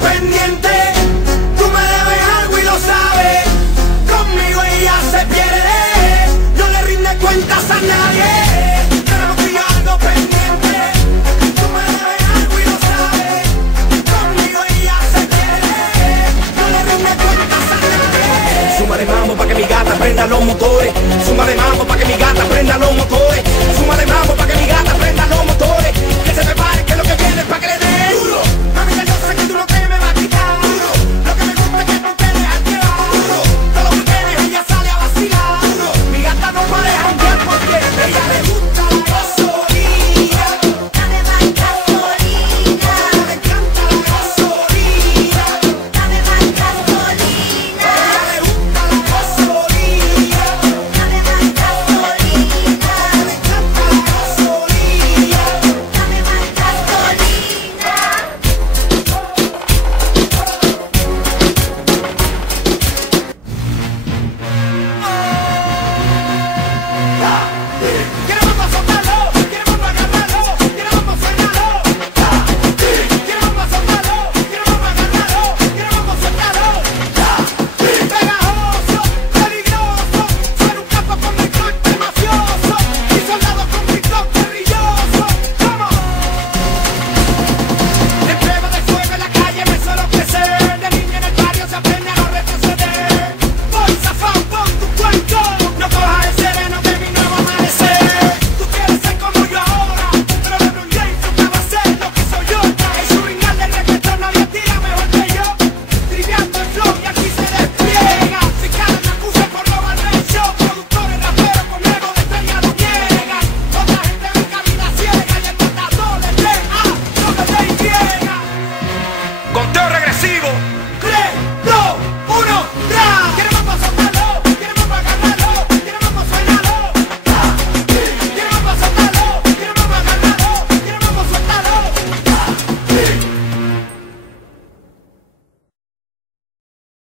Pendiente, tú me debes algo y lo sabes. Conmigo ella se pierde, no le rinde cuentas a nadie. Tenemos tú y yo algo pendiente, tú me debes algo y lo sabes. Conmigo ella se pierde, no le rinde cuentas a nadie. Suma de mambo pa' que mi gata prenda los motores. Suma de mambo pa' que mi gata prenda los motores.